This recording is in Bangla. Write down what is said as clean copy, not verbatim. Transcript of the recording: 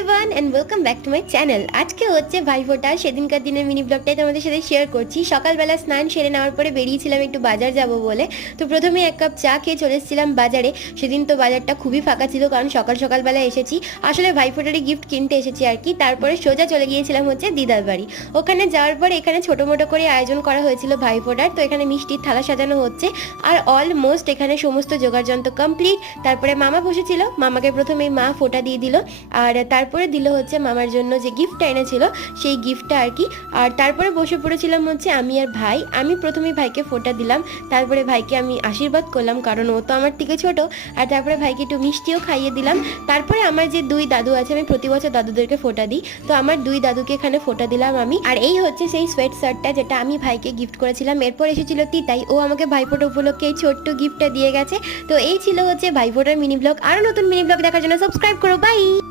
Everyone and welcome back to my channel. আজকে হচ্ছে ভাইফোঁটা, সেদিনকার দিনের মিনি ব্লগটাই তোমাদের সাথে শেয়ার করছি। সকালবেলা স্নান সেরে নেওয়ার পরে বেরিয়েছিলাম একটু বাজার যাব বলে। তো প্রথমে এক কাপ চা খেয়ে চলে এসেছিলাম বাজারে। সেদিন তো বাজারটা খুবই ফাঁকা ছিল, কারণ সকালবেলা এসেছি, আসলে ভাইফোঁটারই গিফট কিনতে এসেছি আর কি। তারপরে সোজা চলে গিয়েছিলাম হচ্ছে দিদার বাড়ি। ওখানে যাওয়ার পরে এখানে ছোটো মোটো করে আয়োজন করা হয়েছিল ভাইফোঁটার। তো এখানে মিষ্টির থালা সাজানো হচ্ছে আর অলমোস্ট এখানে সমস্ত যোগাড়যন্ত্র কমপ্লিট। তারপরে মামা বসেছিল, মামাকে প্রথমে মা ফোঁটা দিয়ে দিল, আর তারপরে দিল হচ্ছে মামার জন্য যে গিফটটা এনেছিল সেই গিফটটা আর কি। আর তারপরে বসে পড়েছিলাম হচ্ছে আমি আর ভাই। আমি প্রথমেই ভাইকে ফোঁটা দিলাম, তারপরে ভাইকে আমি আশীর্বাদ করলাম, কারণ ও তো আমার থেকে ছোট। আর তারপরে ভাইকে একটু মিষ্টিও খাইয়ে দিলাম। তারপরে আমার যে দুই দাদু আছে, আমি প্রতি বছর দাদুদেরকে ফোঁটা দিই, তো আমার দুই দাদুকে এখানে ফোঁটা দিলাম আমি। আর এই হচ্ছে সেই সোয়েট শার্টটা যেটা আমি ভাইকে গিফট করেছিলাম। এরপর এসেছিল তিতাই, ও আমাকে ভাইফোঁটা উপলক্ষে এই ছোট্ট গিফটটা দিয়ে গেছে। তো এই ছিল হচ্ছে ভাইফোঁটার মিনি ব্লগ। আরও নতুন মিনি ব্লগ দেখার জন্য সাবস্ক্রাইব করো। বাই।